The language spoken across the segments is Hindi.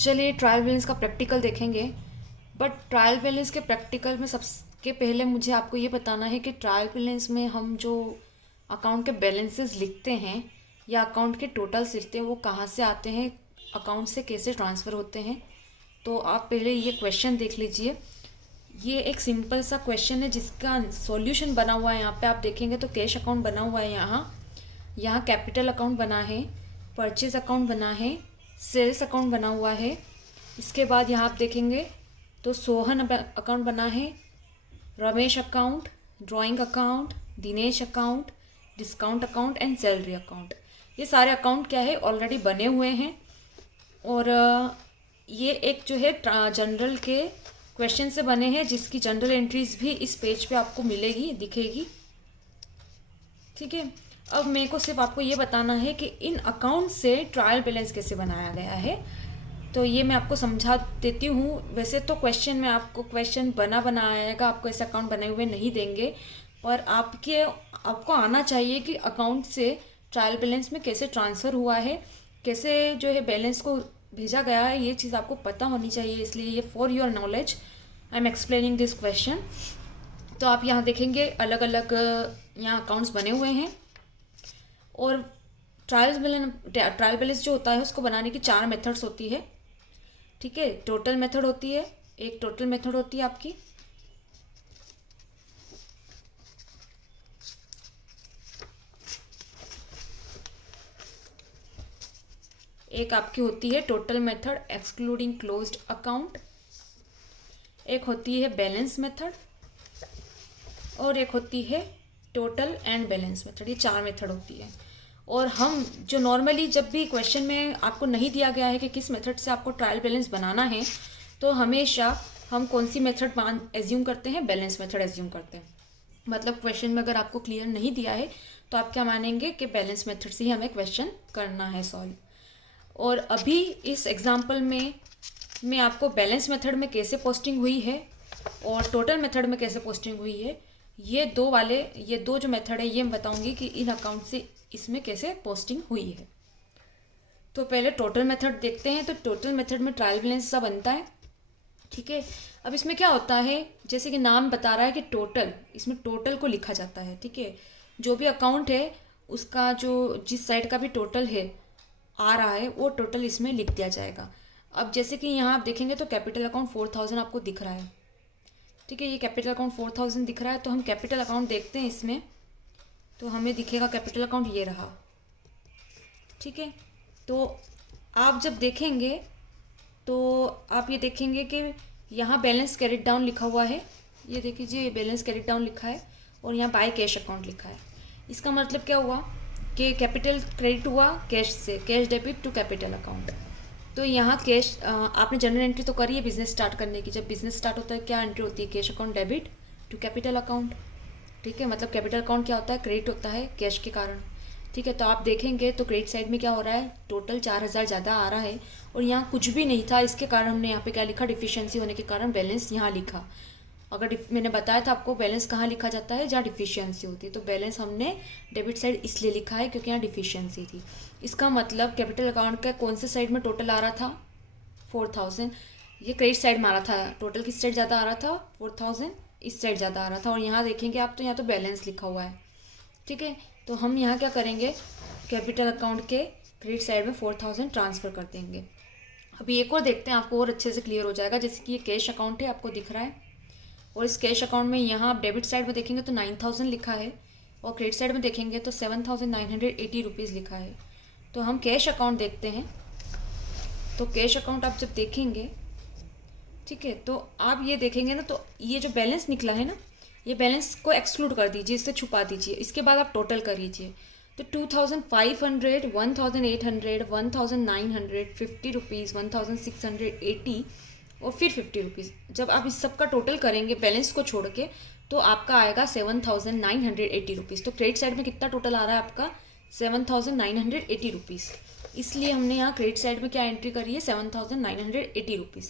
चलिए ट्रायल बैलेंस का प्रैक्टिकल देखेंगे। बट ट्रायल बैलेंस के प्रैक्टिकल में सबसे पहले मुझे आपको ये बताना है कि ट्रायल बैलेंस में हम जो अकाउंट के बैलेंसेस लिखते हैं या अकाउंट के टोटल्स लिखते हैं वो कहाँ से आते हैं, अकाउंट से कैसे ट्रांसफ़र होते हैं। तो आप पहले ये क्वेश्चन देख लीजिए। ये एक सिंपल सा क्वेश्चन है जिसका सॉल्यूशन बना हुआ है। यहाँ पे आप देखेंगे तो कैश अकाउंट बना हुआ है, यहाँ यहाँ कैपिटल अकाउंट बना है, परचेज अकाउंट बना है, सेल्स अकाउंट बना हुआ है। इसके बाद यहाँ आप देखेंगे तो सोहन अकाउंट बना है, Ramesh account, drawing account, Dinesh account, discount account and salary account. ये सारे अकाउंट क्या है ऑलरेडी बने हुए हैं। और ये एक जो है जनरल के क्वेश्चन से बने हैं जिसकी जनरल एंट्रीज भी इस पेज पे आपको मिलेगी, दिखेगी। ठीक है, अब मेरे को सिर्फ आपको ये बताना है कि इन अकाउंट से ट्रायल बैलेंस कैसे बनाया गया है। तो ये मैं आपको समझा देती हूँ। वैसे तो क्वेश्चन में आपको क्वेश्चन बना आएगा, आपको ऐसे अकाउंट बने हुए नहीं देंगे, पर आपको आना चाहिए कि अकाउंट से ट्रायल बैलेंस में कैसे ट्रांसफ़र हुआ है, कैसे जो है बैलेंस को भेजा गया है, ये चीज़ आपको पता होनी चाहिए। इसलिए ये for your knowledge I am explaining this question. तो आप यहाँ देखेंगे अलग अलग यहाँ अकाउंट्स बने हुए हैं। और ट्रायल बैलेंस जो होता है उसको बनाने की 4 मेथड्स होती है। ठीक है, टोटल मेथड होती है, एक टोटल मेथड होती है आपकी, एक आपकी होती है total method excluding closed account, एक होती है बैलेंस मेथड, और एक होती है टोटल एंड बैलेंस मेथड। ये 4 मेथड होती है। और हम जो नॉर्मली जब भी क्वेश्चन में आपको नहीं दिया गया है कि किस मेथड से आपको ट्रायल बैलेंस बनाना है, तो हमेशा हम कौन सी मेथड एज्यूम करते हैं, बैलेंस मेथड एज्यूम करते हैं। मतलब क्वेश्चन में अगर आपको क्लियर नहीं दिया है तो आप क्या मानेंगे कि बैलेंस मेथड से ही हमें क्वेश्चन करना है सॉल्व। और अभी इस एग्जाम्पल में मैं आपको बैलेंस मेथड में कैसे पोस्टिंग हुई है और टोटल मेथड में कैसे पोस्टिंग हुई है, ये दो जो मेथड है ये मैं बताऊंगी कि इन अकाउंट से इसमें कैसे पोस्टिंग हुई है। तो पहले टोटल मेथड देखते हैं। तो टोटल मेथड में ट्रायल बैलेंस सा बनता है। ठीक है, अब इसमें क्या होता है, जैसे कि नाम बता रहा है कि टोटल, इसमें टोटल को लिखा जाता है। ठीक है, जो भी अकाउंट है उसका जो जिस साइड का भी टोटल है आ रहा है वो टोटल इसमें लिख दिया जाएगा। अब जैसे कि यहाँ आप देखेंगे तो कैपिटल अकाउंट 4000 आपको दिख रहा है। ठीक है, ये कैपिटल अकाउंट 4000 दिख रहा है। तो हम कैपिटल अकाउंट देखते हैं इसमें, तो हमें दिखेगा कैपिटल अकाउंट ये रहा। ठीक है, तो आप जब देखेंगे तो आप ये देखेंगे कि यहाँ बैलेंस कैरिड डाउन लिखा हुआ है। ये देख लीजिए, ये बैलेंस कैरिड डाउन लिखा है और यहाँ बाय कैश अकाउंट लिखा है। इसका मतलब क्या हुआ कि कैपिटल क्रेडिट हुआ कैश से, cash debit to capital account. तो यहाँ कैश आपने जनरल एंट्री तो करी है बिजनेस स्टार्ट करने की। जब बिजनेस स्टार्ट होता है क्या एंट्री होती है, cash account debit to capital account. ठीक है, मतलब कैपिटल अकाउंट क्या होता है, क्रेडिट होता है कैश के कारण। ठीक है, तो आप देखेंगे तो क्रेडिट साइड में क्या हो रहा है, टोटल 4000 ज़्यादा आ रहा है और यहाँ कुछ भी नहीं था। इसके कारण हमने यहाँ पे क्या लिखा, डिफिशियंसी होने के कारण बैलेंस यहाँ लिखा। अगर मैंने बताया था आपको बैलेंस कहाँ लिखा जाता है, जहाँ डिफिशियंसी होती है। तो बैलेंस हमने डेबिट साइड इसलिए लिखा है क्योंकि यहाँ डिफिशियंसी थी। इसका मतलब कैपिटल अकाउंट का कौन से साइड में टोटल आ रहा था, 4000। ये क्रेडिट साइड में आ रहा था, टोटल किस साइड ज़्यादा आ रहा था, 4000 इस साइड ज़्यादा आ रहा था। और यहाँ देखेंगे आप तो यहाँ तो बैलेंस लिखा हुआ है। ठीक है, तो हम यहाँ क्या करेंगे, कैपिटल अकाउंट के क्रेडिट साइड में 4000 ट्रांसफ़र कर देंगे। अभी एक और देखते हैं, आपको और अच्छे से क्लियर हो जाएगा। जैसे कि ये कैश अकाउंट है, आपको दिख रहा है, और इस कैश अकाउंट में यहाँ आप डेबिट साइड में देखेंगे तो 9000 लिखा है और क्रेडिट साइड में देखेंगे तो 7980 रुपीज़ लिखा है। तो हम कैश अकाउंट देखते हैं। तो कैश अकाउंट आप जब देखेंगे, ठीक है, तो आप ये देखेंगे ना, तो ये जो बैलेंस निकला है ना, ये बैलेंस को एक्सक्लूड कर दीजिए, इससे छुपा दीजिए। इसके बाद आप टोटल कर लीजिए। तो 2500, 1800, 1900, 50 रुपीज़, 1680 और फिर 50 रुपीज़। जब आप इस सब का टोटल करेंगे बैलेंस को छोड़ के, तो आपका आएगा 7980 रुपीज़। तो क्रेडिट साइड में कितना टोटल आ रहा है आपका, 7980 रुपीज़। इसलिए हमने यहाँ क्रेडिट साइड में क्या एंट्री करी है, 7980 रुपीज़।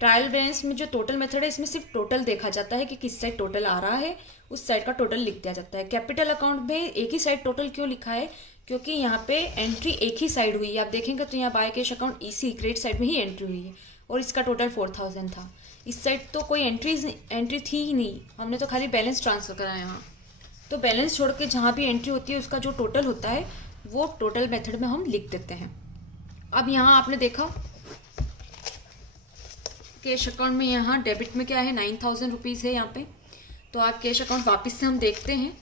ट्रायल बैलेंस में जो टोटल मेथड है इसमें सिर्फ टोटल देखा जाता है कि किस साइड टोटल आ रहा है, उस साइड का टोटल लिख दिया जाता है। कैपिटल अकाउंट में एक ही साइड टोटल क्यों लिखा है, क्योंकि यहाँ पे एंट्री एक ही साइड हुई है। आप देखेंगे तो यहाँ बाय कैश अकाउंट इसी क्रेडिट साइड में ही एंट्री हुई है और इसका टोटल 4000 था। इस साइड तो कोई एंट्री थी ही नहीं, हमने तो खाली बैलेंस ट्रांसफर करा यहाँ। तो बैलेंस छोड़ के जहाँ भी एंट्री होती है उसका जो टोटल होता है वो टोटल मेथड में हम लिख देते हैं। अब यहाँ आपने देखा कैश अकाउंट में, यहाँ डेबिट में क्या है 9000 रुपीज़ है यहाँ पे। तो आप कैश अकाउंट वापस से हम देखते हैं,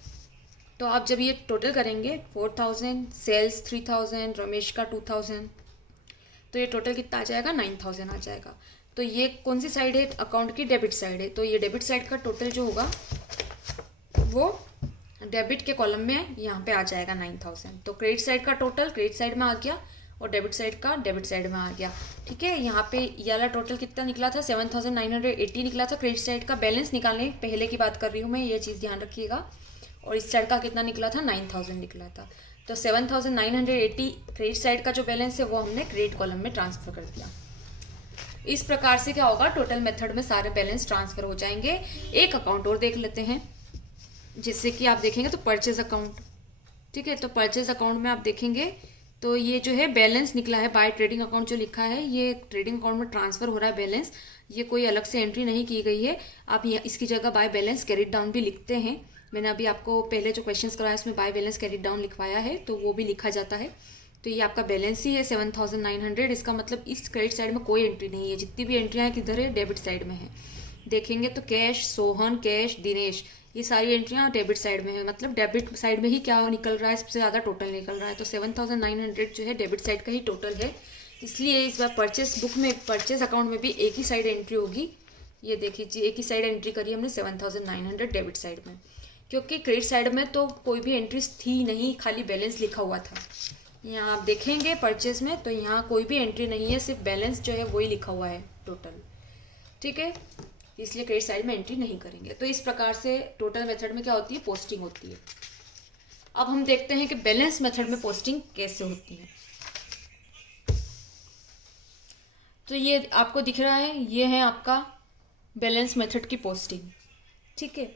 तो आप जब ये टोटल करेंगे 4000, सेल्स 3000, रमेश का 2000, तो ये टोटल कितना आ जाएगा 9000 आ जाएगा। तो ये कौन सी साइड है अकाउंट की, डेबिट साइड है। तो ये डेबिट साइड का टोटल जो होगा वो डेबिट के कॉलम में यहाँ पे आ जाएगा 9000। तो क्रेडिट साइड का टोटल क्रेडिट साइड में आ गया और डेबिट साइड का डेबिट साइड में आ गया। ठीक है, यहाँ पे ये वाला टोटल कितना निकला था 7980 निकला था। क्रेडिट साइड का बैलेंस निकालने पहले की बात कर रही हूँ मैं, ये चीज़ ध्यान रखिएगा। और इस साइड का कितना निकला था 9000 निकला था। तो 7980 क्रेडिट साइड का जो बैलेंस है वो हमने क्रेडिट कॉलम में ट्रांसफर कर दिया। इस प्रकार से क्या होगा, टोटल मेथड में सारे बैलेंस ट्रांसफर हो जाएंगे। एक अकाउंट और देख लेते हैं, जिससे कि आप देखेंगे तो परचेज अकाउंट। ठीक है, तो परचेज अकाउंट में आप देखेंगे तो ये जो है बैलेंस निकला है बाय ट्रेडिंग अकाउंट जो लिखा है, ये ट्रेडिंग अकाउंट में ट्रांसफर हो रहा है बैलेंस। ये कोई अलग से एंट्री नहीं की गई है। आप इसकी जगह बाय बैलेंस कैरिड डाउन भी लिखते हैं। मैंने अभी आपको पहले जो क्वेश्चंस कराया उसमें बाय बैलेंस कैरिड डाउन लिखवाया है, तो वो भी लिखा जाता है। तो ये आपका बैलेंस ही है 7900। इसका मतलब इस क्रेडिट साइड में कोई एंट्री नहीं है, जितनी भी एंट्रियाँ किधर है डेबिट साइड में है। देखेंगे तो कैश, सोहन, कैश, दिनेश, ये सारी एंट्रियाँ डेबिट साइड में है। मतलब डेबिट साइड में ही क्या निकल रहा है, सबसे ज़्यादा टोटल निकल रहा है। तो 7900 जो है डेबिट साइड का ही टोटल है। इसलिए इस बार परचेस बुक में, परचेस अकाउंट में भी एक ही साइड एंट्री होगी। ये देखिए एक ही साइड एंट्री करी हमने 7900 डेबिट साइड में, क्योंकि क्रेडिट साइड में तो कोई भी एंट्रीज थी नहीं, खाली बैलेंस लिखा हुआ था। यहाँ आप देखेंगे परचेस में तो यहाँ कोई भी एंट्री नहीं है, सिर्फ बैलेंस जो है वही लिखा हुआ है टोटल। ठीक है, इसलिए क्रेडिट साइड में एंट्री नहीं करेंगे। तो इस प्रकार से टोटल मेथड में क्या होती है, पोस्टिंग होती है। अब हम देखते हैं कि बैलेंस मेथड में पोस्टिंग कैसे होती है। तो ये आपको दिख रहा है, ये है आपका बैलेंस मेथड की पोस्टिंग। ठीक है,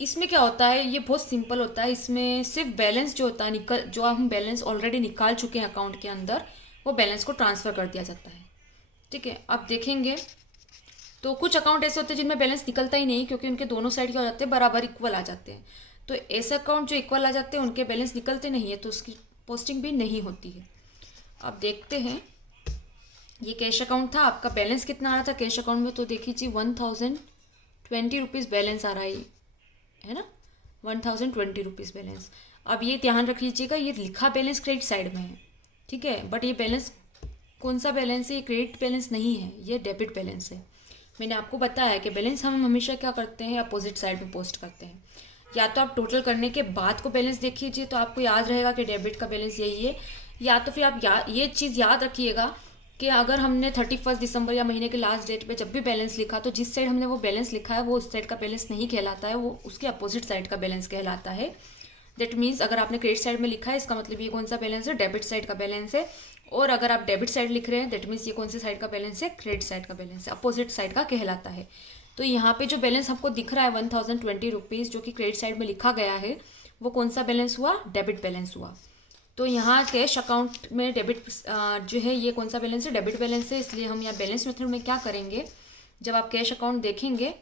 इसमें क्या होता है, ये बहुत सिंपल होता है। इसमें सिर्फ बैलेंस जो होता है जो हम बैलेंस ऑलरेडी निकाल चुके हैं अकाउंट के अंदर, वो बैलेंस को ट्रांसफ़र कर दिया जाता है। ठीक है, आप देखेंगे तो कुछ अकाउंट ऐसे होते हैं जिनमें बैलेंस निकलता ही नहीं, क्योंकि उनके दोनों साइड क्या हो जाते हैं, बराबर इक्वल आ जाते हैं। तो ऐसे अकाउंट जो इक्वल आ जाते हैं उनके बैलेंस निकलते नहीं है, तो उसकी पोस्टिंग भी नहीं होती है। अब देखते हैं, ये कैश अकाउंट था, आपका बैलेंस कितना आ रहा था कैश अकाउंट में, तो देखिए 1020 रुपीज़ बैलेंस आ रहा है ना, 1020 रुपीज़ बैलेंस। अब ये ध्यान रख लीजिएगा, ये लिखा बैलेंस क्रेडिट साइड में है। ठीक है, बट ये बैलेंस कौन सा बैलेंस है, ये क्रेडिट बैलेंस नहीं है, ये डेबिट बैलेंस है। मैंने आपको बताया है कि बैलेंस हम हमेशा क्या करते हैं, अपोजिट साइड में पोस्ट करते हैं। या तो आप टोटल करने के बाद को बैलेंस देख लीजिए तो आपको याद रहेगा कि डेबिट का बैलेंस यही है, या तो फिर आप ये चीज़ याद रखिएगा कि अगर हमने 31 दिसंबर या महीने के लास्ट डेट पे जब भी बैलेंस लिखा, तो जिस साइड हमने वो बैलेंस लिखा है वो उस साइड का बैलेंस नहीं कहलाता है, वो उसके अपोजिट साइड का बैलेंस कहलाता है। दैट मीन्स अगर आपने क्रेडिट साइड में लिखा है, इसका मतलब ये कौन सा बैलेंस है, डेबिट साइड का बैलेंस है। और अगर आप डेबिट साइड लिख रहे हैं, दैट मीन्स ये कौन सी साइड का बैलेंस है, क्रेडिट साइड का बैलेंस है, अपोजिट साइड का कहलाता है। तो यहाँ पे जो बैलेंस आपको दिख रहा है 1020 रुपीज़ जो कि क्रेडिट साइड में लिखा गया है, वो कौन सा बैलेंस हुआ, डेबिट बैलेंस हुआ। तो यहाँ कैश अकाउंट में डेबिट जो है ये कौन सा बैलेंस है, डेबिट बैलेंस है। इसलिए हम यहाँ बैलेंस मेथड में क्या करेंगे, जब आप कैश अकाउंट देखेंगे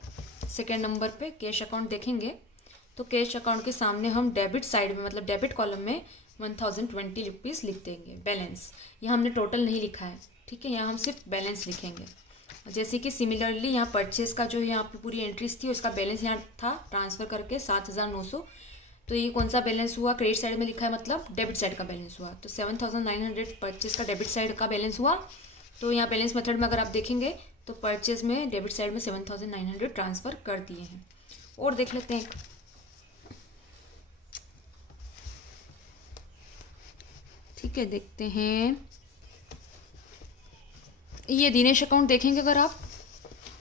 सेकेंड नंबर पे कैश अकाउंट देखेंगे, तो कैश अकाउंट के सामने हम डेबिट साइड में मतलब डेबिट कॉलम में 1020 रुपीज़ लिख देंगे बैलेंस। यहाँ हमने टोटल नहीं लिखा है, ठीक है, यहाँ हम सिर्फ बैलेंस लिखेंगे। जैसे कि सिमिलरली यहाँ परचेस का जो यहाँ पे पूरी एंट्रीज थी उसका बैलेंस यहाँ था ट्रांसफ़र करके 7900, तो ये कौन सा बैलेंस हुआ, क्रेडिट साइड में लिखा है मतलब डेबिट साइड का बैलेंस हुआ। तो 7900 परचेस का डेबिट साइड का बैलेंस हुआ। तो यहाँ बैलेंस मेथड में अगर आप देखेंगे तो परचेज में डेबिट साइड में 7900 ट्रांसफ़र कर दिए हैं। और देख लेते हैं, ठीक है, देखते हैं। ये दिनेश अकाउंट देखेंगे अगर आप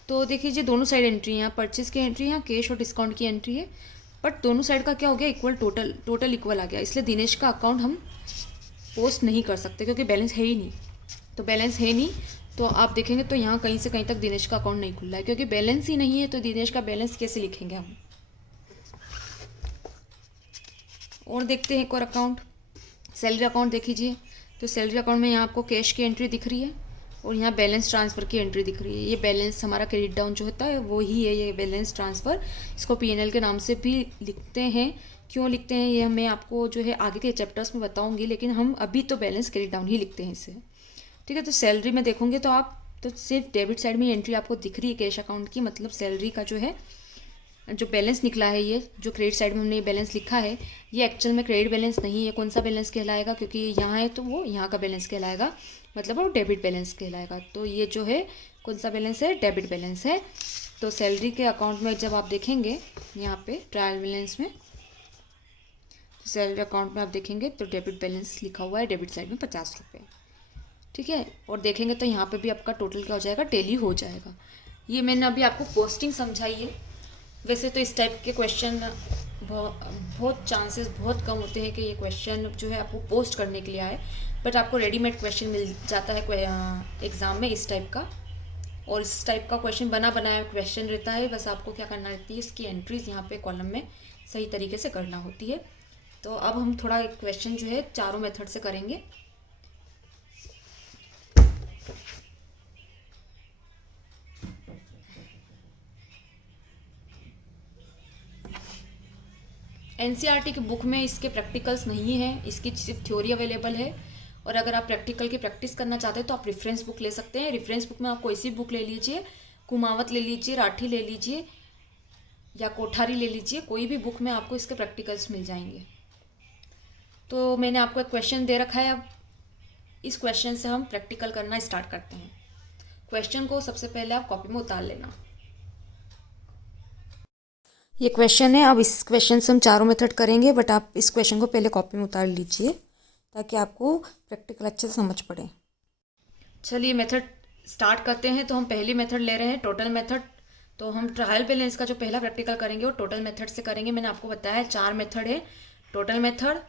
तो देखिए दोनों साइड एंट्री है, यहाँ परचेज की एंट्री है, यहाँ कैश और डिस्काउंट की एंट्री है, बट दोनों साइड का क्या हो गया, इक्वल टोटल इक्वल आ गया। इसलिए दिनेश का अकाउंट हम पोस्ट नहीं कर सकते क्योंकि बैलेंस है ही नहीं। तो बैलेंस है नहीं तो आप देखेंगे तो यहाँ कहीं से कहीं तक दिनेश का अकाउंट नहीं खुल रहा है, क्योंकि बैलेंस ही नहीं है, तो दिनेश का बैलेंस कैसे लिखेंगे हम। और देखते हैं एक और अकाउंट, सैलरी अकाउंट देख लीजिए। तो सैलरी अकाउंट में यहाँ आपको कैश की एंट्री दिख रही है और यहाँ बैलेंस ट्रांसफ़र की एंट्री दिख रही है। ये बैलेंस हमारा क्रेडिट डाउन जो होता है वो ही है, ये बैलेंस ट्रांसफ़र। इसको पीएनएल के नाम से भी लिखते हैं। क्यों लिखते हैं ये मैं आपको जो है आगे के चैप्टर्स में बताऊंगी, लेकिन हम अभी तो बैलेंस क्रेडिट डाउन ही लिखते हैं इसे। ठीक है, तो सैलरी में देखोगे तो आप तो सिर्फ डेबिट साइड में एंट्री आपको दिख रही है कैश अकाउंट की, मतलब सैलरी का जो है जो बैलेंस निकला है, ये जो क्रेडिट साइड में हमने ये बैलेंस लिखा है, ये एक्चुअल में क्रेडिट बैलेंस नहीं है। कौन सा बैलेंस कहलाएगा, क्योंकि यहाँ है तो वो यहाँ का बैलेंस कहलाएगा, मतलब वो डेबिट बैलेंस कहलाएगा। तो ये जो है कौन सा बैलेंस है, डेबिट बैलेंस है। तो सैलरी के अकाउंट में जब आप देखेंगे यहाँ पे ट्रायल बैलेंस में, तो सैलरी अकाउंट में आप देखेंगे तो डेबिट बैलेंस लिखा हुआ है, डेबिट साइड में 50 रुपये। ठीक है, और देखेंगे तो यहाँ पे भी आपका टोटल क्या हो जाएगा, टैली हो जाएगा। ये मैंने अभी आपको पोस्टिंग समझाई है। वैसे तो इस टाइप के क्वेश्चन बहुत चांसेस बहुत कम होते हैं कि ये क्वेश्चन जो है आपको पोस्ट करने के लिए आए, बट आपको रेडीमेड क्वेश्चन मिल जाता है एग्ज़ाम में इस टाइप का। और इस टाइप का क्वेश्चन बना बनाया क्वेश्चन रहता है, बस आपको क्या करना रहती है, इसकी एंट्रीज यहाँ पे कॉलम में सही तरीके से करना होती है। तो अब हम थोड़ा क्वेश्चन जो है चारों मेथड से करेंगे। एनसीईआरटी की बुक में इसके प्रैक्टिकल्स नहीं है, इसकी सिर्फ थ्योरी अवेलेबल है। और अगर आप प्रैक्टिकल की प्रैक्टिस करना चाहते हैं तो आप रेफरेंस बुक ले सकते हैं। रेफरेंस बुक में आप कोई सी बुक ले लीजिए, कुमावत ले लीजिए, राठी ले लीजिए या कोठारी ले लीजिए, कोई भी बुक में आपको इसके प्रैक्टिकल्स मिल जाएंगे। तो मैंने आपको एक क्वेश्चन दे रखा है, अब इस क्वेश्चन से हम प्रैक्टिकल करना स्टार्ट करते हैं। क्वेश्चन को सबसे पहले आप कॉपी में उतार लेना। ये क्वेश्चन है, अब इस क्वेश्चन से हम चारों मेथड करेंगे, बट आप इस क्वेश्चन को पहले कॉपी में उतार लीजिए ताकि आपको प्रैक्टिकल अच्छे से समझ पड़े। चलिए मेथड स्टार्ट करते हैं। तो हम पहली मेथड ले रहे हैं टोटल मेथड। तो हम ट्रायल बैलेंस का जो पहला प्रैक्टिकल करेंगे वो टोटल मेथड से करेंगे। मैंने आपको बताया है 4 मेथड है, total method,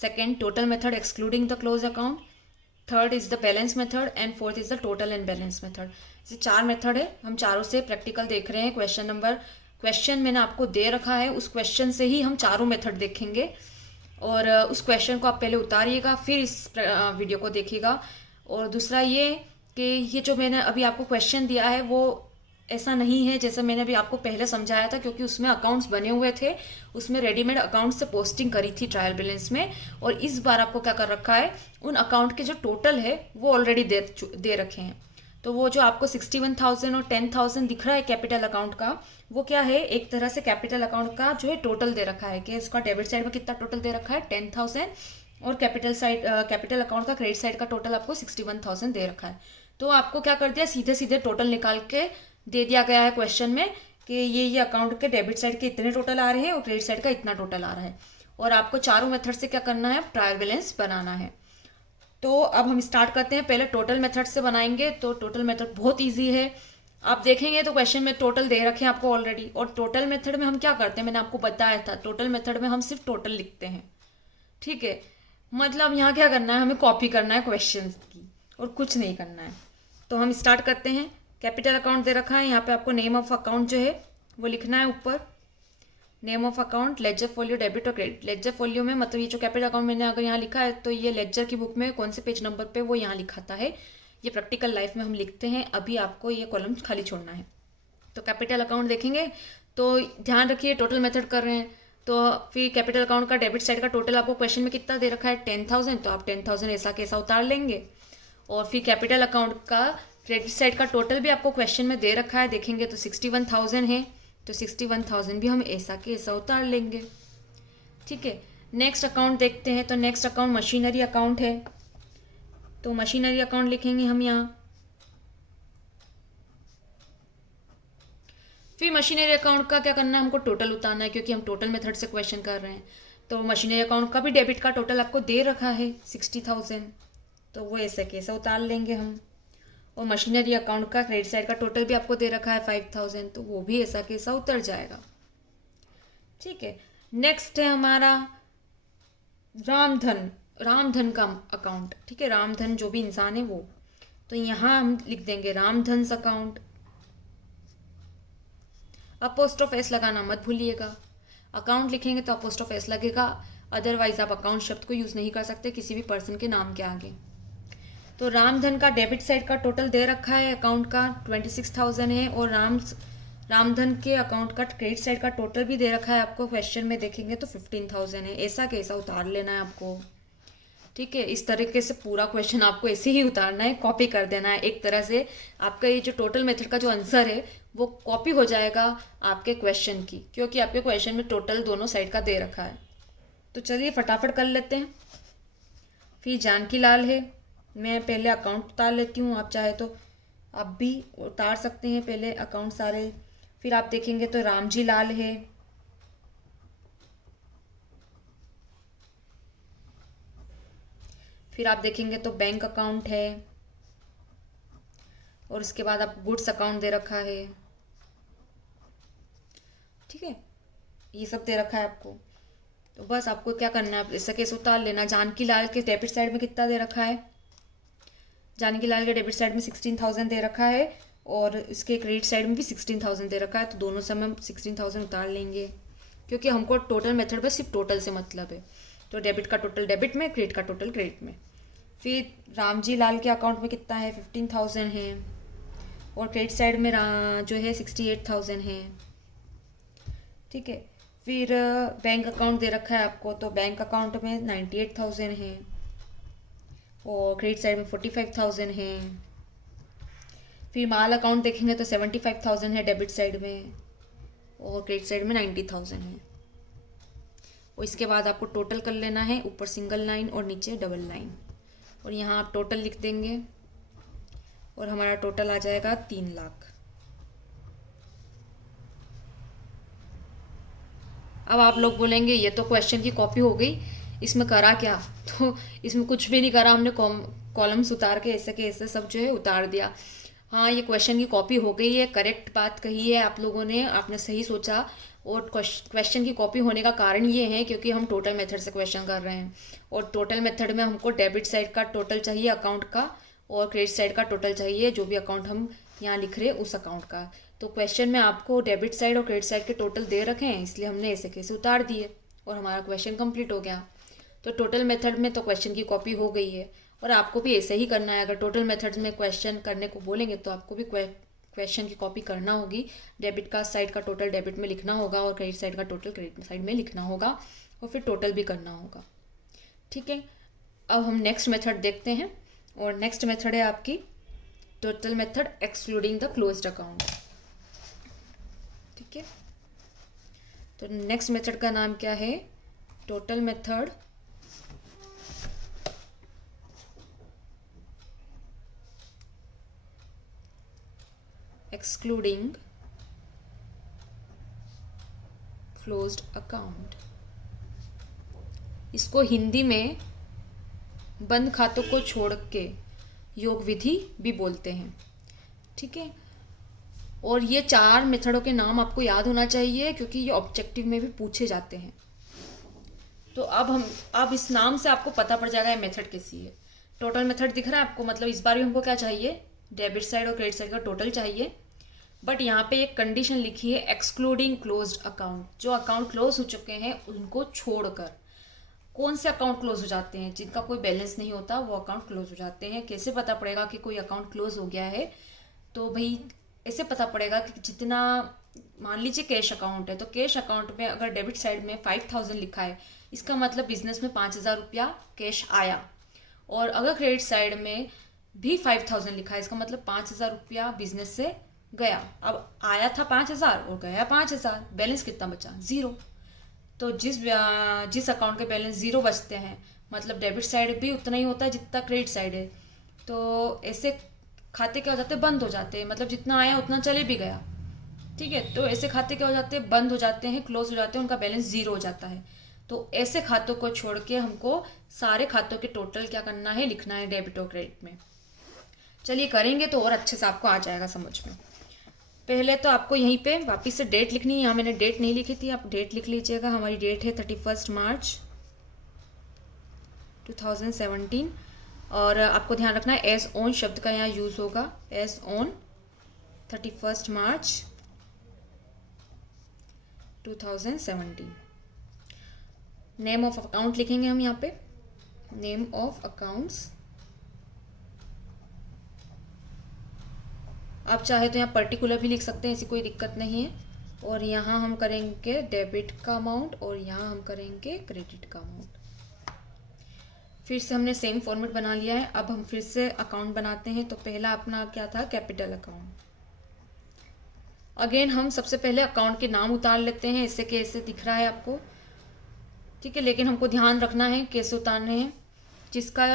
second total method excluding the close account, third is the balance method and fourth is the total and balance method. ये 4 मेथड है, हम चारों से प्रैक्टिकल देख रहे हैं। क्वेश्चन मैंने आपको दे रखा है, उस क्वेश्चन से ही हम चारों मेथड देखेंगे। और उस क्वेश्चन को आप पहले उतारिएगा, फिर इस वीडियो को देखिएगा। और दूसरा ये कि ये जो मैंने अभी आपको क्वेश्चन दिया है वो ऐसा नहीं है जैसा मैंने अभी आपको पहले समझाया था, क्योंकि उसमें अकाउंट्स बने हुए थे, उसमें रेडीमेड अकाउंट से पोस्टिंग करी थी ट्रायल बैलेंस में। और इस बार आपको क्या कर रखा है, उन अकाउंट के जो टोटल है वो ऑलरेडी दे रखे हैं। तो वो जो आपको 61,000 और 10,000 दिख रहा है कैपिटल अकाउंट का, वो क्या है, एक तरह से कैपिटल अकाउंट का जो है टोटल दे रखा है कि उसका डेबिट साइड में कितना टोटल दे रखा है 10,000, और कैपिटल अकाउंट का क्रेडिट साइड का टोटल आपको 61,000 दे रखा है। तो आपको क्या कर दिया, सीधे सीधे टोटल निकाल के दे दिया गया है क्वेश्चन में कि ये अकाउंट के डेबिट साइड के इतने टोटल आ रहे हैं और क्रेडिट साइड का इतना टोटल आ रहा है। और आपको चारों मेथड से क्या करना है, ट्रायल बैलेंस बनाना है। तो अब हम स्टार्ट करते हैं, पहले टोटल मेथड से बनाएंगे। तो टोटल मेथड बहुत इजी है, आप देखेंगे तो क्वेश्चन में टोटल दे रखे हैं आपको ऑलरेडी। और टोटल मेथड में हम क्या करते हैं, मैंने आपको बताया था, टोटल मेथड में हम सिर्फ टोटल लिखते हैं। ठीक है, मतलब यहाँ क्या करना है, हमें कॉपी करना है क्वेश्चन की और कुछ नहीं करना है। तो हम स्टार्ट करते हैं। कैपिटल अकाउंट दे रखा है, यहाँ पे आपको नेम ऑफ अकाउंट जो है वो लिखना है ऊपर, name of account, ledger folio, debit और क्रेडिट। लेजर फोलियो में मतलब ये जो कैपिटल अकाउंट मैंने अगर यहाँ लिखा है तो ये लेजर की बुक में कौन से पेज नंबर पे वो यहाँ लिखाता है, ये प्रैक्टिकल लाइफ में हम लिखते हैं। अभी आपको ये कॉलम खाली छोड़ना है। तो कैपिटल अकाउंट देखेंगे तो ध्यान रखिए टोटल मेथड कर रहे हैं, तो फिर कैपिटल अकाउंट का डेबिट साइड का टोटल आपको क्वेश्चन में कितना दे रखा है 10,000, तो आप 10,000 ऐसा कैसा उतार लेंगे। और फिर कैपिटल अकाउंट का क्रेडिट साइड का टोटल भी आपको क्वेश्चन में दे रखा है, देखेंगे तो 61,000 है, तो 61,000 भी हम ऐसा के ऐसा उतार लेंगे। ठीक है, नेक्स्ट अकाउंट देखते हैं। तो नेक्स्ट अकाउंट मशीनरी अकाउंट है, तो मशीनरी अकाउंट लिखेंगे हम यहाँ। फिर मशीनरी अकाउंट का क्या करना है, हमको टोटल उतारना है, क्योंकि हम टोटल मेथड से क्वेश्चन कर रहे हैं। तो मशीनरी अकाउंट का भी डेबिट का टोटल आपको दे रखा है 60,000, तो वो ऐसे कैसे उतार लेंगे हम। और मशीनरी अकाउंट का क्रेडिट साइड का टोटल भी आपको दे रखा है 5,000, तो वो भी ऐसा कैसा उतर जाएगा। ठीक है, नेक्स्ट है हमारा रामधन का अकाउंट। ठीक है, रामधन जो भी इंसान है वो, तो यहाँ हम लिख देंगे रामधन्स अकाउंट। अपोस्ट्रोफ एस लगाना मत भूलिएगा। अकाउंट लिखेंगे तो अपोस्ट्रोफ एस लगेगा, अदरवाइज आप अकाउंट शब्द को यूज़ नहीं कर सकते किसी भी पर्सन के नाम के आगे। तो रामधन का डेबिट साइड का टोटल दे रखा है अकाउंट का 26,000 है, और रामधन के अकाउंट का क्रेडिट साइड का टोटल भी दे रखा है आपको, क्वेश्चन में देखेंगे तो 15,000 है। ऐसा कैसा उतार लेना है आपको, ठीक है। इस तरीके से पूरा क्वेश्चन आपको ऐसे ही उतारना है, कॉपी कर देना है एक तरह से। आपका ये जो टोटल मेथड का जो आंसर है वो कॉपी हो जाएगा आपके क्वेश्चन की, क्योंकि आपके क्वेश्चन में टोटल दोनों साइड का दे रखा है। तो चलिए फटाफट कर लेते हैं। फिर जानकी लाल है, मैं पहले अकाउंट उतार लेती हूँ, आप चाहे तो आप भी उतार सकते हैं पहले अकाउंट सारे। फिर आप देखेंगे तो रामजी लाल है, फिर आप देखेंगे तो बैंक अकाउंट है, और इसके बाद आपको गुड्स अकाउंट दे रखा है, ठीक है। ये सब दे रखा है आपको। तो बस आपको क्या करना है, इससे कैसे उतार लेना। जानकी लाल के डेबिट साइड में कितना दे रखा है, जानकी लाल के डेबिट साइड में 16,000 दे रखा है, और इसके क्रेडिट साइड में भी 16,000 दे रखा है। तो दोनों से हम 16,000 उतार लेंगे, क्योंकि हमको टोटल मेथड में सिर्फ टोटल से मतलब है। तो डेबिट का टोटल डेबिट में, क्रेडिट का टोटल क्रेडिट में। फिर रामजी लाल के अकाउंट में कितना है, 15,000 है, और क्रेडिट साइड में जो है 68,000 है, ठीक है। फिर बैंक अकाउंट दे रखा है आपको, तो बैंक अकाउंट में 98,000 है, और क्रेडिट साइड में 45,000 है। फिर माल अकाउंट देखेंगे तो 75,000 है डेबिट साइड में, और क्रेडिट साइड में 90,000 है। और इसके बाद आपको टोटल कर लेना है, ऊपर सिंगल लाइन और नीचे डबल लाइन, और यहाँ आप टोटल लिख देंगे, और हमारा टोटल आ जाएगा 3 लाख। अब आप लोग बोलेंगे ये तो क्वेश्चन की कॉपी हो गई, इसमें करा क्या। तो इसमें कुछ भी नहीं करा, हमने कॉलम्स उतार के ऐसे के ऐसे सब जो है उतार दिया। हाँ, ये क्वेश्चन की कॉपी हो गई है, करेक्ट बात कही है आप लोगों ने, आपने सही सोचा। और क्वेश्चन की कॉपी होने का कारण ये है क्योंकि हम टोटल मेथड से क्वेश्चन कर रहे हैं, और टोटल मेथड में हमको डेबिट साइड का टोटल चाहिए अकाउंट का, और क्रेडिट साइड का टोटल चाहिए जो भी अकाउंट हम यहाँ लिख रहे हैं उस अकाउंट का। तो क्वेश्चन में आपको डेबिट साइड और क्रेडिट साइड के टोटल दे रखे हैं, इसलिए हमने ऐसे कैसे उतार दिए, और हमारा क्वेश्चन कंप्लीट हो गया। तो टोटल मेथड में तो क्वेश्चन की कॉपी हो गई है, और आपको भी ऐसे ही करना है। अगर टोटल मेथड्स में क्वेश्चन करने को बोलेंगे तो आपको भी क्वेश्चन की कॉपी करना होगी। डेबिट का साइड का टोटल डेबिट में लिखना होगा, और क्रेडिट साइड का टोटल क्रेडिट साइड में लिखना होगा, और फिर टोटल भी करना होगा, ठीक है। अब हम नेक्स्ट मेथड देखते हैं, और नेक्स्ट मेथड है आपकी total method excluding the closed account, ठीक है। तो नेक्स्ट मेथड का नाम क्या है, total method excluding closed account. इसको हिंदी में बंद खातों को छोड़ के योग विधि भी बोलते हैं, ठीक है। और ये 4 मेथडों के नाम आपको याद होना चाहिए, क्योंकि ये ऑब्जेक्टिव में भी पूछे जाते हैं। तो अब इस नाम से आपको पता पड़ जाएगा ये मेथड कैसी है। टोटल मेथड दिख रहा है आपको, मतलब इस बार भी हमको क्या चाहिए, डेबिट साइड और क्रेडिट साइड का टोटल चाहिए। बट यहाँ पे एक कंडीशन लिखी है, एक्सक्लूडिंग क्लोज्ड अकाउंट। जो अकाउंट क्लोज हो चुके हैं उनको छोड़कर। कौन से अकाउंट क्लोज हो जाते हैं, जिनका कोई बैलेंस नहीं होता वो अकाउंट क्लोज हो जाते हैं। कैसे पता पड़ेगा कि कोई अकाउंट क्लोज हो गया है, तो भाई ऐसे पता पड़ेगा कि जितना, मान लीजिए कैश अकाउंट है, तो कैश अकाउंट में अगर डेबिट साइड में 5,000 लिखा है, इसका मतलब बिजनेस में 5,000 रुपया कैश आया। और अगर क्रेडिट साइड में भी 5,000 लिखा है, इसका मतलब 5,000 रुपया बिजनेस से गया। अब आया था 5,000 और गया 5,000, बैलेंस कितना बचा, 0। तो जिस अकाउंट के बैलेंस 0 बचते हैं, मतलब डेबिट साइड भी उतना ही होता है जितना क्रेडिट साइड है। तो ऐसे खाते क्या हो जाते हैं, बंद हो जाते हैं, मतलब जितना आया उतना चले भी गया, ठीक है। तो ऐसे खाते क्या हो जाते हैं, बंद हो जाते हैं, क्लोज हो जाते हैं, उनका बैलेंस 0 हो जाता है। तो ऐसे खातों को छोड़ के हमको सारे खातों के टोटल क्या करना है, लिखना है डेबिट और क्रेडिट में। चलिए करेंगे तो और अच्छे से आपको आ जाएगा समझ में। पहले तो आपको यहीं पे वापस से डेट लिखनी है, यहाँ मैंने डेट नहीं लिखी थी, आप डेट लिख लीजिएगा। हमारी डेट है 31 मार्च 2017। और आपको ध्यान रखना है एज ऑन शब्द का यहाँ यूज होगा, as on 31 March 2017। Name of account लिखेंगे हम यहाँ पे, नेम ऑफ अकाउंट्स। आप चाहे तो यहाँ पर्टिकुलर भी लिख सकते हैं, ऐसी कोई दिक्कत नहीं है। और यहाँ हम करेंगे डेबिट का अमाउंट और यहाँ हम करेंगे क्रेडिट का अमाउंट। फिर से हमने सेम फॉर्मेट बना लिया है। अब हम फिर से अकाउंट बनाते हैं। तो पहला अपना क्या था, कैपिटल अकाउंट। अगेन हम सबसे पहले अकाउंट के नाम उतार लेते हैं, इससे कैसे दिख रहा है आपको, ठीक है। लेकिन हमको ध्यान रखना है कैसे उतारने हैं, जिसका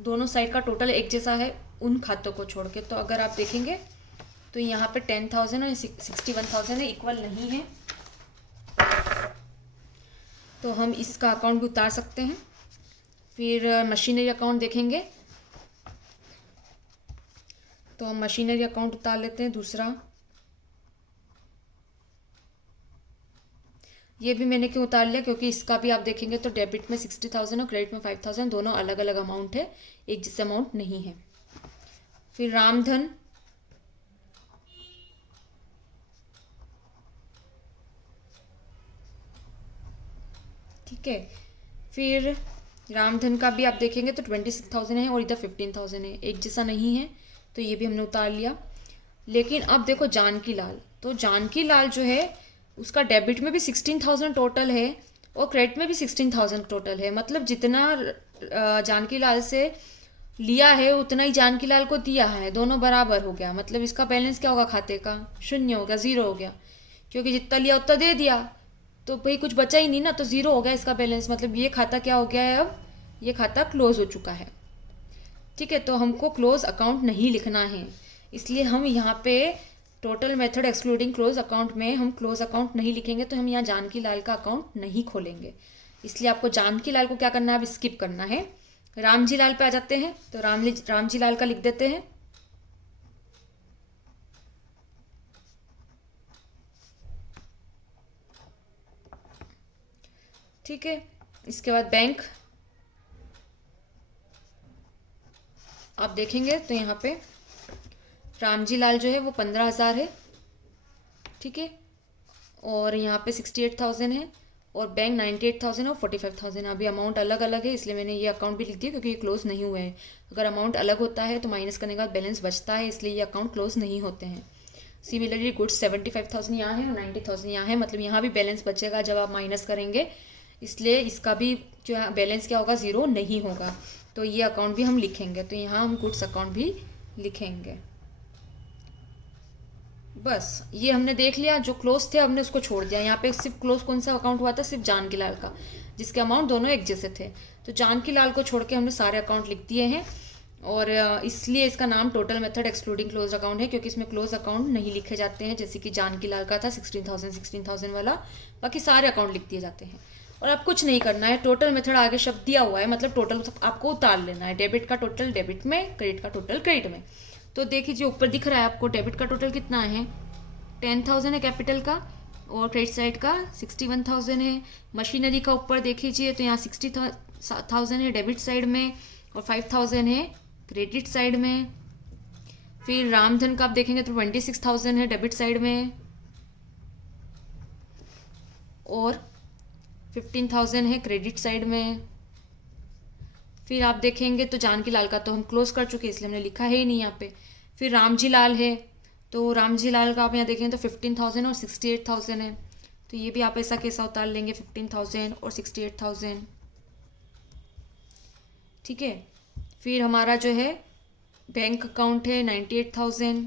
दोनों साइड का टोटल एक जैसा है उन खातों को छोड़ के। तो अगर आप देखेंगे तो यहाँ पे 10,000 और 61,000 है, इक्वल नहीं है, तो हम इसका अकाउंट भी उतार सकते हैं। फिर मशीनरी अकाउंट देखेंगे तो हम मशीनरी अकाउंट उतार लेते हैं दूसरा। ये भी मैंने क्यों उतार लिया, क्योंकि इसका भी आप देखेंगे तो डेबिट में 60,000 और क्रेडिट में 5,000, दोनों अलग अलग अमाउंट है, एक जैसा अमाउंट नहीं है। फिर रामधन, ठीक है। फिर रामधन का भी आप देखेंगे तो 26,000 है और इधर 15,000 है, एक जैसा नहीं है, तो ये भी हमने उतार लिया। लेकिन अब देखो जानकी लाल, तो जानकी लाल जो है उसका डेबिट में भी 16,000 टोटल है और क्रेडिट में भी 16,000 टोटल है। मतलब जितना जानकी लाल से लिया है उतना ही जानकी लाल को दिया है, दोनों बराबर हो गया। मतलब इसका बैलेंस क्या होगा, खाते का शून्य हो गया, जीरो हो गया, क्योंकि जितना लिया उतना दे दिया, तो भाई कुछ बचा ही नहीं ना, तो जीरो हो गया इसका बैलेंस। मतलब ये खाता क्या हो गया है, अब ये खाता क्लोज हो चुका है, ठीक है। तो हमको क्लोज अकाउंट नहीं लिखना है, इसलिए हम यहाँ पे total method excluding close account में हम क्लोज अकाउंट नहीं लिखेंगे। तो हम यहाँ जानकी लाल का अकाउंट नहीं खोलेंगे, इसलिए आपको जानकी लाल को क्या करना है, अब स्किप करना है। रामजी लाल पे आ जाते हैं, तो रामजी लाल का लिख देते हैं। ठीक है, इसके बाद बैंक आप देखेंगे तो यहाँ पे रामजी लाल जो है वो 15,000 है, ठीक है। और यहाँ पे 68,000 है और बैंक 98,000 और 45,000 है। अभी अमाउंट अलग अलग है, इसलिए मैंने ये अकाउंट भी लिख दिया, क्योंकि ये क्लोज नहीं हुए हैं। अगर अमाउंट अलग होता है तो माइनस करने के बाद बैलेंस बचता है, इसलिए ये अकाउंट क्लोज नहीं होते हैं। सिमिलरली गुड्स 75,000 यहाँ है और 90,000 यहाँ है, मतलब यहाँ भी बैलेंस बचेगा जब आप माइनस करेंगे, इसलिए इसका भी जो है बैलेंस क्या होगा, ज़ीरो नहीं होगा। तो ये अकाउंट भी हम लिखेंगे, तो यहाँ हम गुड्स अकाउंट भी लिखेंगे। बस ये हमने देख लिया, जो क्लोज थे हमने उसको छोड़ दिया। यहाँ पे सिर्फ क्लोज कौन सा अकाउंट हुआ था, सिर्फ जानकी लाल का, जिसके अमाउंट दोनों एक जैसे थे। तो जानकी लाल को छोड़ के हमने सारे अकाउंट लिख दिए हैं, और इसलिए इसका नाम total method excluding close account है, क्योंकि इसमें क्लोज अकाउंट नहीं लिखे जाते हैं, जैसे कि जानकी लाल का था 16,000 वाला, बाकी सारे अकाउंट लिख दिए जाते हैं। और अब कुछ नहीं करना है, टोटल मेथड आगे शब्द दिया हुआ है, मतलब टोटल आपको उतार लेना है। डेबिट का टोटल डेबिट में, क्रेडिट का टोटल क्रेडिट में। तो देखिए ऊपर दिख रहा है आपको, डेबिट का टोटल कितना है, 10,000 है कैपिटल का, और क्रेडिट साइड का 61,000 है। मशीनरी का ऊपर देख लीजिए तो यहाँ 60,000 है डेबिट साइड में और 5,000 है क्रेडिट साइड में। फिर रामधन का आप देखेंगे तो 26,000 है डेबिट साइड में और 15,000 है क्रेडिट साइड में। फिर आप देखेंगे तो जानकी लाल का तो हम क्लोज कर चुके हैं, इसलिए हमने लिखा है ही नहीं यहाँ पे। फिर रामजी लाल है, तो रामजी लाल का आप यहाँ देखें तो 15,000 और 68,000 है, तो ये भी आप ऐसा कैसा उतार लेंगे, 15,000 और 68,000, ठीक है। फिर हमारा जो है बैंक अकाउंट है 98,000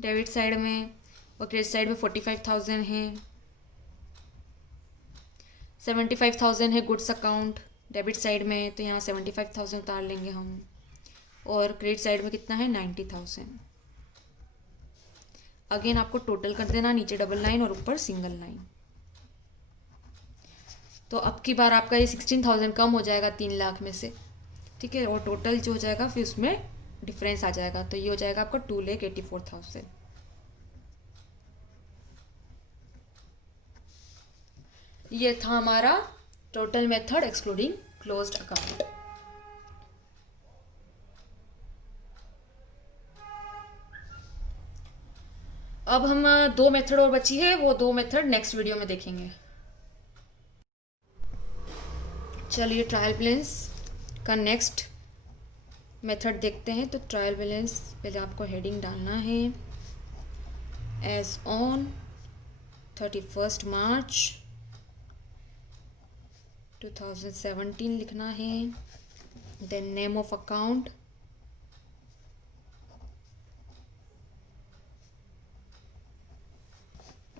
डेबिट साइड में और क्रेडिट साइड में 45,000 है। 75,000 है गुड्स अकाउंट डेबिट साइड में, तो यहाँ 75,000 उतार लेंगे हम, और क्रेडिट साइड में कितना है 90,000। अगेन आपको टोटल कर देना, नीचे डबल लाइन और ऊपर सिंगल लाइन। तो अब की बार आपका ये 16,000 कम हो जाएगा 3 लाख में से, ठीक है, और टोटल जो हो जाएगा फिर उसमें डिफरेंस आ जाएगा, तो ये हो जाएगा आपका 2,84,000। ये था हमारा total method excluding closed account. अब हम दो मेथड और बची है, वो दो मेथड नेक्स्ट वीडियो में देखेंगे। चलिए ट्रायल बैलेंस का नेक्स्ट मेथड देखते हैं। तो ट्रायल बैलेंस पहले आपको हेडिंग डालना है, एज ऑन 31 मार्च 2017 लिखना है। देन नेम ऑफ अकाउंट,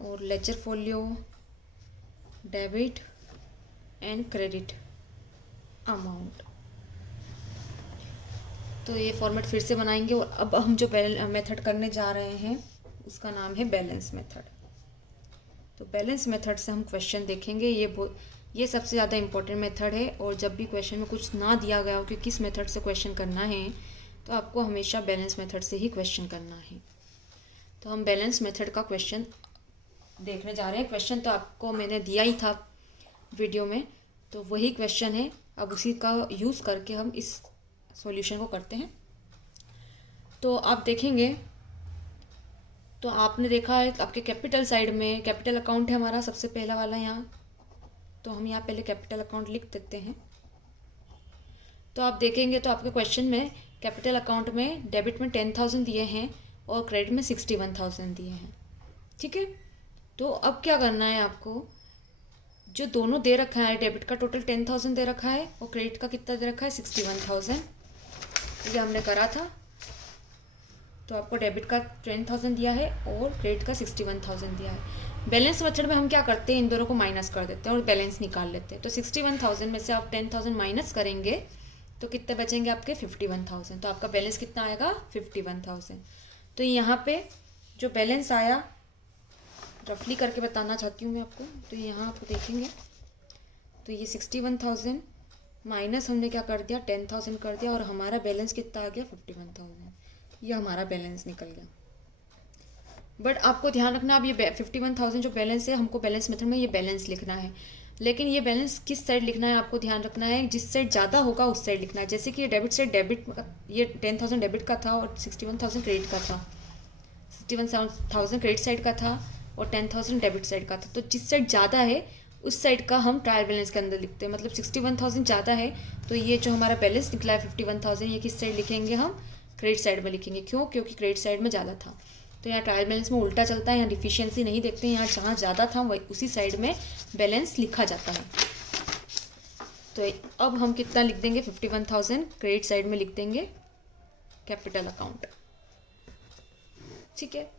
और ledger folio, debit and credit amount. तो ये फॉर्मेट फिर से बनाएंगे। और अब हम जो मेथड करने जा रहे हैं उसका नाम है बैलेंस मेथड। तो बैलेंस मेथड से हम क्वेश्चन देखेंगे। ये सबसे ज़्यादा इंपॉर्टेंट मेथड है, और जब भी क्वेश्चन में कुछ ना दिया गया हो कि किस मेथड से क्वेश्चन करना है, तो आपको हमेशा बैलेंस मेथड से ही क्वेश्चन करना है। तो हम बैलेंस मेथड का क्वेश्चन देखने जा रहे हैं। क्वेश्चन तो आपको मैंने दिया ही था वीडियो में, तो वही क्वेश्चन है। अब उसी का यूज़ करके हम इस सॉल्यूशन को करते हैं। तो आप देखेंगे, तो आपने देखा है आपके कैपिटल साइड में कैपिटल अकाउंट है हमारा सबसे पहला वाला यहाँ। तो हम यहाँ पहले कैपिटल अकाउंट लिख देते हैं। तो आप देखेंगे तो आपके क्वेश्चन में कैपिटल अकाउंट में डेबिट में 10,000 दिए हैं और क्रेडिट में 61,000 दिए हैं। ठीक है, तो अब क्या करना है आपको, जो दोनों दे रखा है, डेबिट का टोटल 10,000 दे रखा है और क्रेडिट का कितना दे रखा है 61,000, ये हमने करा था। तो आपको डेबिट का 10,000 दिया है और क्रेडिट का 61,000 दिया है। बैलेंस मेथड में हम क्या करते हैं, इन दोनों को माइनस कर देते हैं और बैलेंस निकाल लेते हैं। तो 61,000 में से आप 10,000 माइनस करेंगे तो कितने बचेंगे आपके 51,000। तो आपका बैलेंस कितना आएगा 51,000। तो यहाँ पे जो बैलेंस आया, रफली करके बताना चाहती हूँ मैं आपको। तो यहाँ आप देखेंगे तो ये 61,000 माइनस हमने क्या कर दिया 10,000 कर दिया, और हमारा बैलेंस कितना आ गया 51,000। ये हमारा बैलेंस निकल गया। बट आपको ध्यान रखना, अब ये 51,000 जो बैलेंस है, हमको बैलेंस मेथड में ये बैलेंस लिखना है। लेकिन ये बैलेंस किस साइड लिखना है आपको ध्यान रखना है, जिस साइड ज़्यादा होगा उस साइड लिखना है। जैसे कि ये डेबिट साइड, डेबिट ये 10,000 डेबिट का था और 61,000 क्रेडिट का था, 61,000 क्रेडिट साइड का था और 10,000 डेबिट साइड का था। तो जिस साइड ज़्यादा है उस साइड का हम ट्रायल बैलेंस के अंदर लिखते हैं। मतलब 61,000 ज़्यादा है, तो ये जो हमारा बैलेंस निकला है 51,000, ये किस साइड लिखेंगे हम, क्रेडिट साइड में लिखेंगे। क्यों, क्योंकि क्रेडिट साइड में ज़्यादा था। तो यहाँ ट्रायल बैलेंस में उल्टा चलता है, यहाँ डिफिशियंसी नहीं देखते हैं, यहाँ जहाँ ज़्यादा था वही उसी साइड में बैलेंस लिखा जाता है। तो अब हम कितना लिख देंगे 51,000 क्रेडिट साइड में लिख देंगे कैपिटल अकाउंट। ठीक है,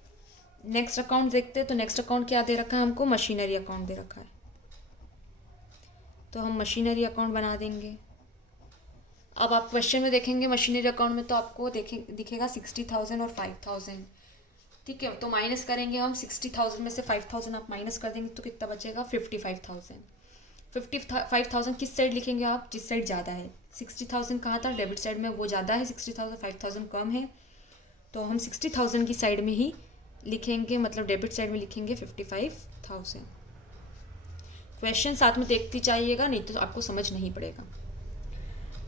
नेक्स्ट अकाउंट देखते हैं। तो नेक्स्ट अकाउंट क्या दे रखा है हमको, मशीनरी अकाउंट दे रखा है। तो हम मशीनरी अकाउंट बना देंगे। अब आप क्वेश्चन में देखेंगे मशीनरी अकाउंट में, तो आपको दिखेगा 60,000 और 5,000। ठीक है, तो माइनस करेंगे हम 60,000 में से 5,000 आप माइनस कर देंगे तो कितना बचेगा 55,000। 55,000 किस साइड लिखेंगे आप, जिस साइड ज़्यादा है। 60,000 कहाँ था, डेबिट साइड में, वो ज़्यादा है 60,000, 5,000 कम है। तो हम 60,000 की साइड में ही लिखेंगे, मतलब डेबिट साइड में लिखेंगे 55,000। क्वेश्चन साथ में देखती चाहिएगा, नहीं तो आपको समझ नहीं पड़ेगा।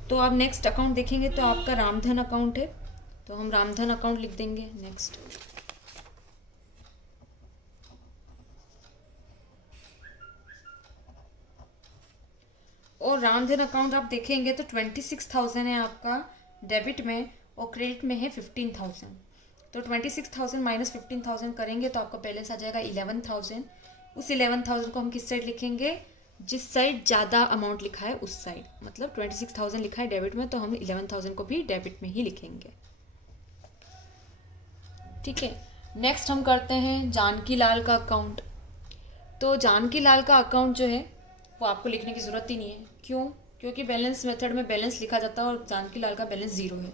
तो आप नेक्स्ट अकाउंट देखेंगे तो आपका रामधन अकाउंट है, तो हम रामधन अकाउंट लिख देंगे नेक्स्ट। और रामधन अकाउंट आप देखेंगे तो 26,000 है आपका डेबिट में और क्रेडिट में है 15,000। तो 26,000 माइनस 15,000 करेंगे तो आपका बैलेंस आ जाएगा 11,000। उस 11,000 को हम किस साइड लिखेंगे, जिस साइड ज़्यादा अमाउंट लिखा है उस साइड। मतलब 26,000 लिखा है डेबिट में, तो हम 11,000 को भी डेबिट में ही लिखेंगे। ठीक है, नेक्स्ट हम करते हैं जानकी लाल का अकाउंट। तो जानकी लाल का अकाउंट जो है वो आपको लिखने की ज़रूरत ही नहीं है। क्यों, क्योंकि बैलेंस मेथड में बैलेंस लिखा जाता है और जानकी लाल का बैलेंस 0 है,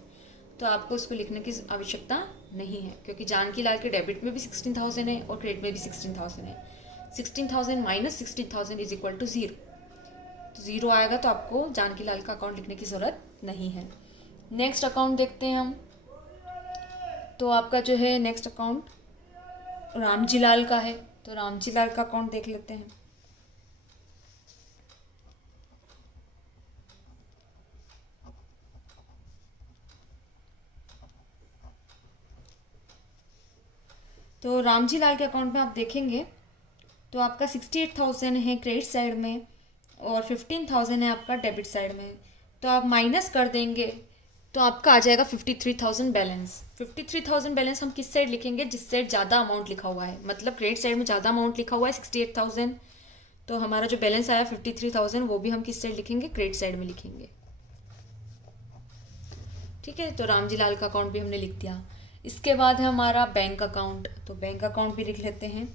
तो आपको उसको लिखने की आवश्यकता नहीं है। क्योंकि जानकी लाल के डेबिट में भी 16,000 है और क्रेडिट में भी 16,000 है। 16,000 माइनस 16,000 इज इक्वल टू 0। तो 0 आएगा, तो आपको जानकी लाल का अकाउंट लिखने की ज़रूरत नहीं है। नेक्स्ट अकाउंट देखते हैं हम। तो आपका जो है नेक्स्ट अकाउंट रामजी लाल का है, तो रामजी लाल का अकाउंट देख लेते हैं। तो रामजी लाल के अकाउंट में आप देखेंगे तो आपका 68,000 है क्रेडिट साइड में और 15,000 है आपका डेबिट साइड में। तो आप माइनस कर देंगे तो आपका आ जाएगा 53,000 बैलेंस। 53,000 बैलेंस हम किस साइड लिखेंगे? जिस साइड ज़्यादा अमाउंट लिखा हुआ है, मतलब क्रेडिट साइड में ज़्यादा अमाउंट लिखा हुआ है 68,000, तो हमारा जो बैलेंस आया 53,000 वो भी हम किस साइड लिखेंगे? क्रेडिट साइड में लिखेंगे। ठीक है, तो रामजी लाल का अकाउंट भी हमने लिख दिया। इसके बाद है हमारा बैंक अकाउंट, तो बैंक अकाउंट भी लिख लेते हैं।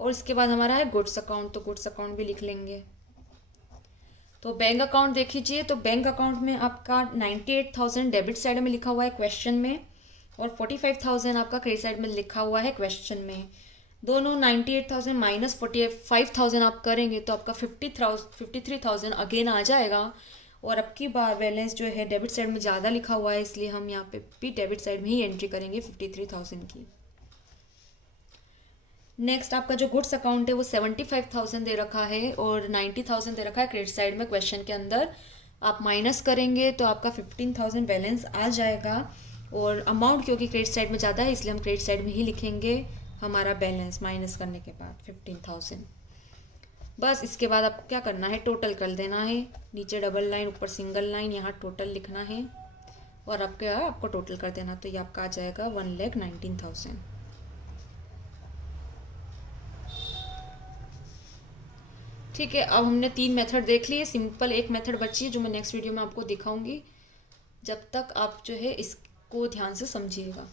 और इसके बाद हमारा है गुड्स अकाउंट, तो गुड्स अकाउंट भी लिख लेंगे। तो बैंक अकाउंट देख लीजिए, तो बैंक अकाउंट में आपका 98,000 डेबिट साइड में लिखा हुआ है क्वेश्चन में और 45,000 आपका क्रेडिट साइड में लिखा हुआ है क्वेश्चन में। दोनों 98,000 माइनस 45,000 आप करेंगे तो आपका 53,000 अगेन आ जाएगा। और अब की बार बैलेंस जो है डेबिट साइड में ज़्यादा लिखा हुआ है, इसलिए हम यहाँ पे भी डेबिट साइड में ही एंट्री करेंगे 53,000 की। नेक्स्ट आपका जो गुड्स अकाउंट है वो 75,000 दे रखा है और 90,000 दे रखा है क्रेडिट साइड में क्वेश्चन के अंदर। आप माइनस करेंगे तो आपका 15,000 बैलेंस आ जाएगा। और अमाउंट क्योंकि क्रेडिट साइड में ज़्यादा है इसलिए हम क्रेडिट साइड में ही लिखेंगे हमारा बैलेंस माइनस करने के बाद 15,000। बस इसके बाद आपको क्या करना है? टोटल कर देना है। नीचे डबल लाइन, ऊपर सिंगल लाइन, यहाँ टोटल लिखना है और आपको टोटल कर देना। तो ये आपका आ जाएगा 1,19,000। ठीक है, अब हमने 3 मेथड देख लिए। सिंपल एक मेथड बची है जो मैं नेक्स्ट वीडियो में आपको दिखाऊंगी। जब तक आप जो है इसको ध्यान से समझिएगा।